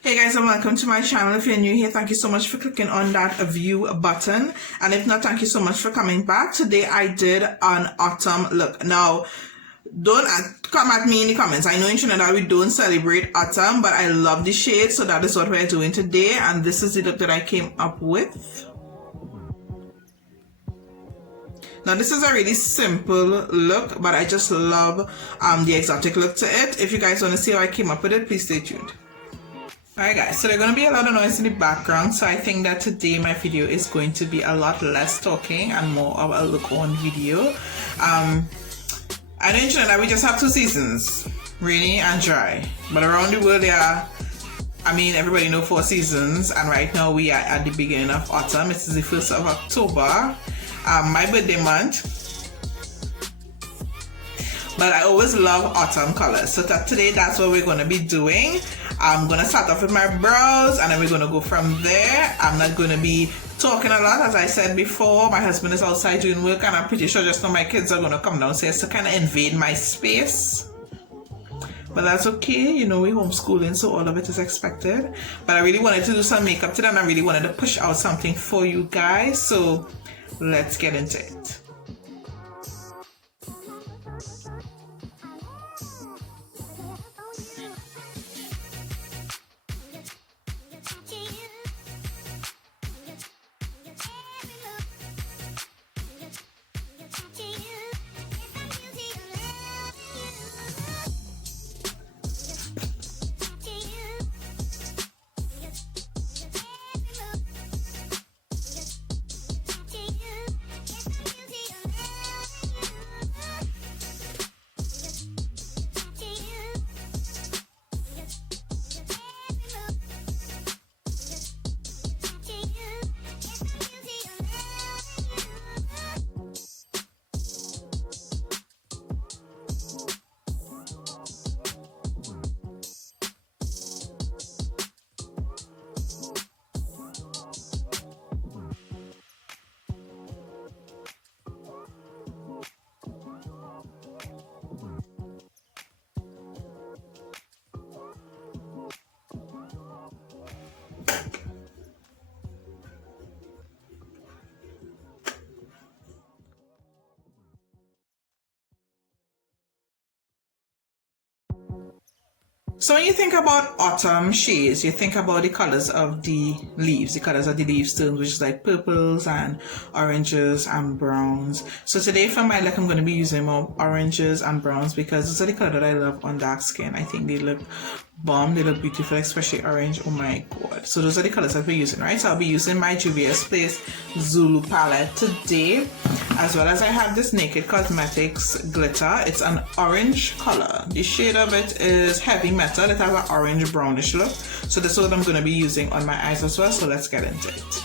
Hey guys, and welcome to my channel. If you're new here, thank you so much for clicking on that view button, and if not, thank you so much for coming back. Today I did an autumn look. Now don't come at me in the comments. I know in Trinidad we don't celebrate autumn, but I love the shade, so that is what we're doing today, and this is the look that I came up with. Now this is a really simple look, but I just love the exotic look to it. If you guys want to see how I came up with it, please stay tuned. Alright guys, so there's going to be a lot of noise in the background, so I think that today my video is going to be a lot less talking and more of a look on video. I know in Trinidad we just have two seasons, rainy and dry, but around the world there are, everybody know 4 seasons, and right now we are at the beginning of autumn. It is the 1st of October, my birthday month. But I always love autumn colors, so today that's what we're going to be doing. I'm going to start off with my brows, and then we're going to go from there. I'm not going to be talking a lot, as I said before. My husband is outside doing work, and I'm pretty sure just now my kids are going to come downstairs to kind of invade my space. But that's okay, you know, we're homeschooling, so all of it is expected. But I really wanted to do some makeup today, and I really wanted to push out something for you guys, so let's get into it. So when you think about autumn shades, you think about the colors of the leaves, tones, which is like purples and oranges and browns. So today for my look, I'm going to be using more oranges and browns because those are the color that I love on dark skin. I think they look bomb, they look beautiful, especially orange. Oh my god. So those are the colors I'll be using, right? So I'll be using my Juvia's Place Zulu palette today, as well as I have this Naked Cosmetics glitter. It's an orange color. The shade of it is Heavy Metal. It has an orange brownish look. So this is what I'm going to be using on my eyes as well. So let's get into it.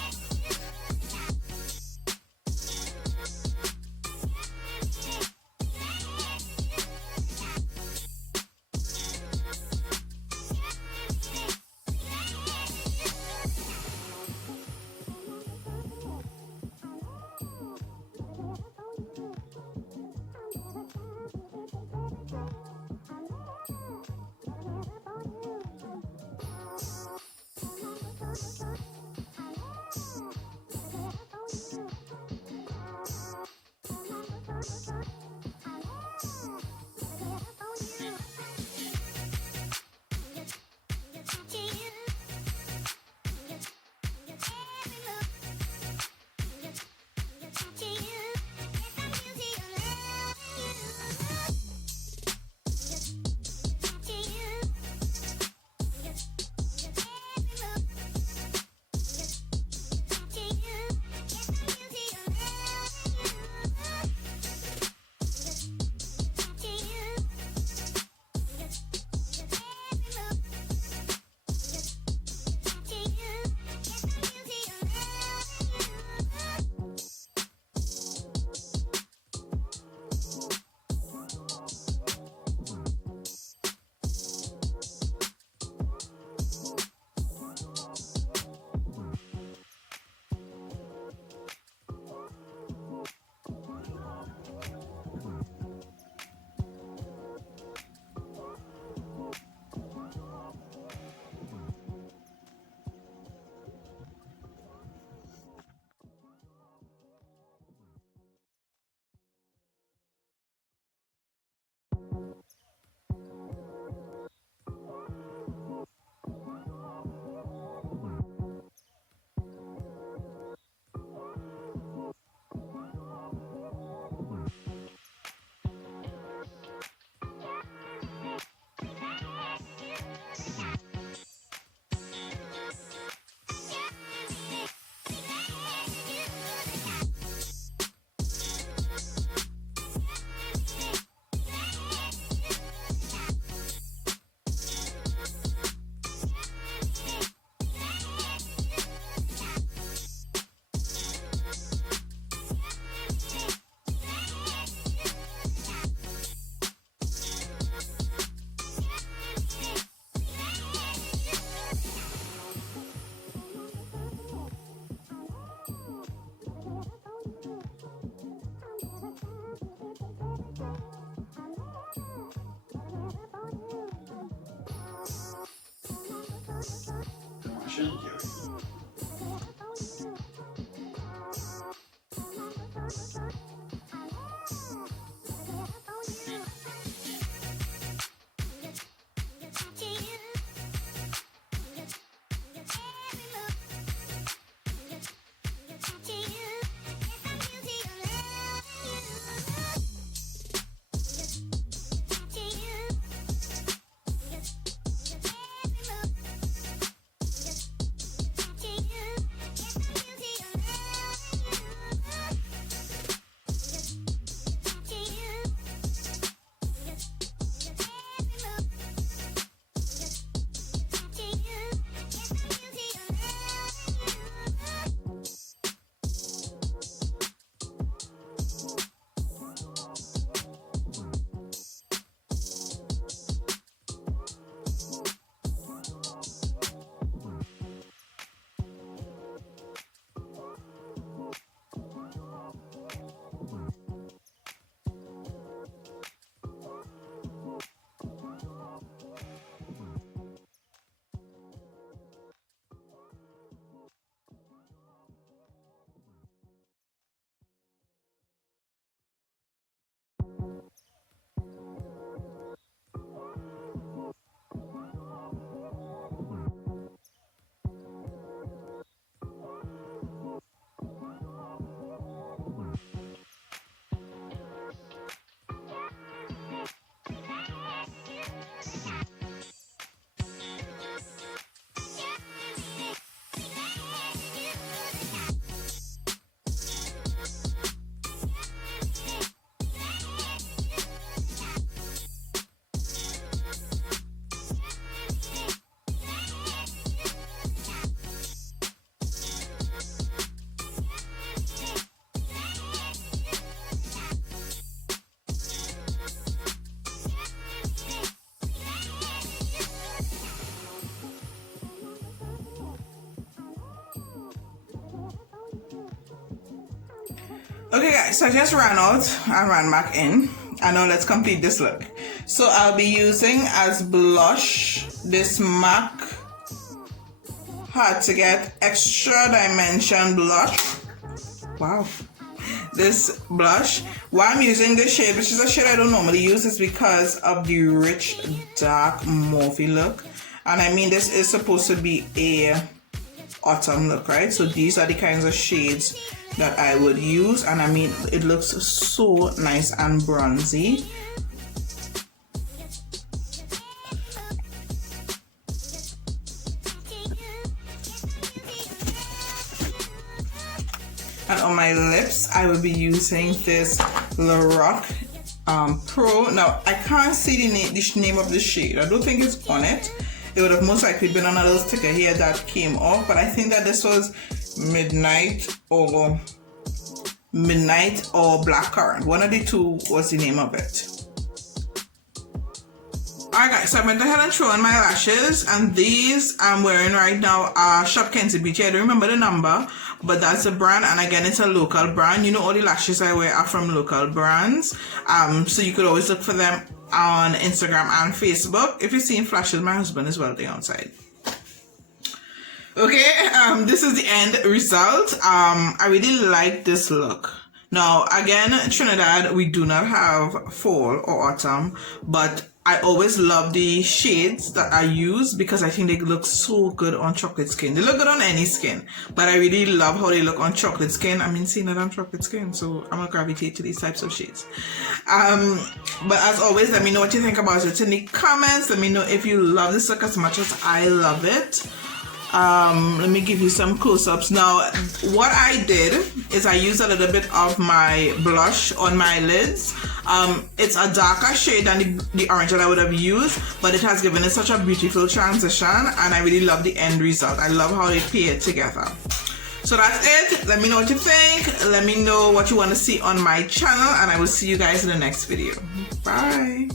Okay guys, so I just ran out and ran back in, and now let's complete this look. So I'll be using as blush this MAC Hard to Get Extra Dimension blush. Wow, this blush. Why I'm using this shade, which is a shade I don't normally use, is because of the rich dark mauvey look. And I mean, this is supposed to be a autumn look, right? So these are the kinds of shades that I would use, and I mean, it looks so nice and bronzy. And on my lips, I will be using this Lorac Pro. Now, I can't see the name of the shade. I don't think it's on it. It would have most likely been on a little sticker here that came off, but I think that this was Midnight or Blackcurrant. One of the two was the name of it. Alright guys, so I went ahead and threw on my lashes, and these I'm wearing right now are Shop Kenzie Beauty. I don't remember the number, but that's the brand, and again, it's a local brand. You know, all the lashes I wear are from local brands, so you could always look for them on Instagram and Facebook. If you're seeing flashes, my husband is welding outside. Okay, this is the end result. I really like this look. Now, again, Trinidad, we do not have fall or autumn, but I always love the shades that I use because I think they look so good on chocolate skin. They look good on any skin, but I really love how they look on chocolate skin. I mean, seeing it on chocolate skin, so I'm gonna gravitate to these types of shades. But as always, let me know what you think about it in the comments. Let me know if you love this look as much as I love it. Let me give you some close-ups. Now, what I did is I used a little bit of my blush on my lids. It's a darker shade than the orange that I would have used, but it has given it such a beautiful transition, and I really love the end result. I love how they pair together. So that's it. Let me know what you think. Let me know what you want to see on my channel, and I will see you guys in the next video. Bye.